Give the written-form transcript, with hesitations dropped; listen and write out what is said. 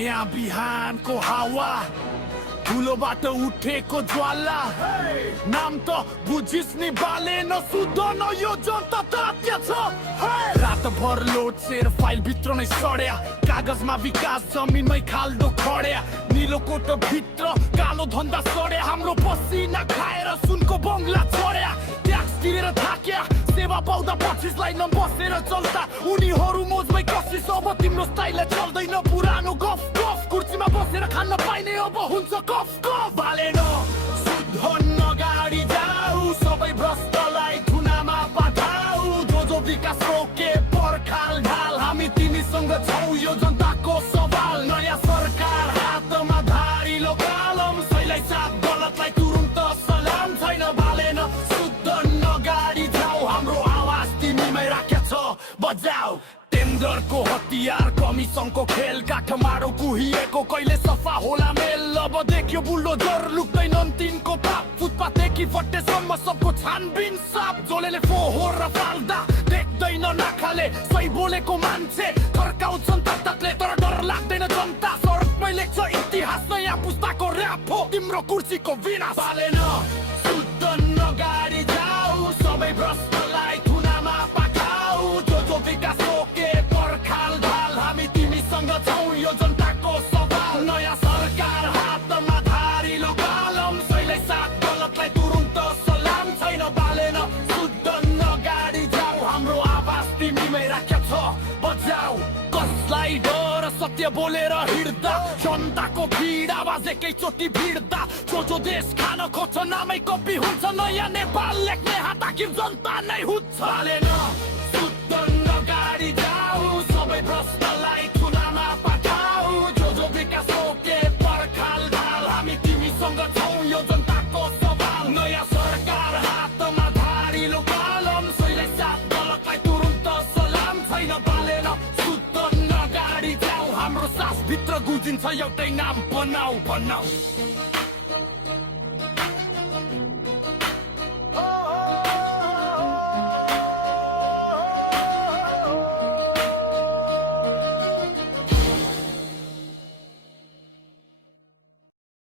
नयाँ बिहानको हावा ठुलोबाट उठेको ज्वाला नाम त बुझिस् नि बालेन सुधन यो जनता तात्या छ रातभर लोड सेयर फाइल भित्र नै सड्या कागजमा विकास जमिनमै खाल्डो खड्या निलो कोटो भित्र कालो धन्दा सड्या हाम्रो पसिना खाएर सुनको बङ्गला चढ्या ट्याक्स तिरेर थाक्या सेवा पाउँदा 25 लाइन बसेर चल्दा उनीहरू मोजमै कसिस अब तिम्रो स्टाइलले चल्दैन पुरानो गफ गफ कुर्सीमा बसेर खान पाइने अब हुन्छ गफ गफ बालेन सुधन अगाडि जाऊ सबै भ्रष्टलाई थुनामा पठाऊ जो विकास रोके पर्खाल ढाल हामी तिमीसँग छौ यो जनताको सवाल नयाँ सरकार हातमा धारिलो कलम सैलाई साथ गलतलाई तुरुन्त सलाम छैन बालेन सुधन अगाडि जाऊ हाम्रो आवाज तिमीमै राखेछ बजाऊ टेन्डरको हतियार कमिसनको खेल काठमाडौँ कुहिएको कहिले सफा होला मेल अब देख्यो बुल्डोजर लुक्दैनन् तिनको पाप फुटपाथदेखि फट्टेसम्म सबको छानबिन साप जोलेले फोहोर र फाल्दा देख्दैन नाखाले सही बोलेको मान्छे थर्काउँछन् तत्तले तर डर लाग्दैन जनता सडकमै लेख्छ इतिहास नयाँ पुस्ताको र्याप हो तिम्रो कुर्सीको विनाश बालेन सुधन अगाडि जाऊ सबै भ्रष्टलाई थुनामा पठाऊ जो विकास रोके पर्खाल ढाल हामी तिमीसँग छौ यो जनताको सवाल नयाँ सरकार हातमा धारिलो कलम सैलाई साथ गलतलाई तुरुन्त सलाम छैन बालेन सुधन अगाडि जाऊ हाम्रो आवाज तिमीमै राखेछ बजाऊ कसलाई डर सत्य बोलेर हिँड्दा जनताको भिड आवाज एकैचोटि भिड्दा जो देश खान खोज्छ नामै कपी हुन्छ नयाँ नेपाल लेख्ने हात आखिर जनता नै हुन्छ बालेन सुधन अगाडि जाऊ सबै भ्रष्टलाई थुनामा पठाऊ जो विकास रोके पर्खाल ढाल हामी तिमीसँग छौ यो जनताको सवाल नयाँ सरकार हातमा धारिलो कलम सैलाई साथ गलतलाई तुरुन्त सलाम छैन बालेन सुधन अगाडि जाऊ हाम्रो सास भित्र गुजिन्छ एउटै नाम बनाऊ बनाऊ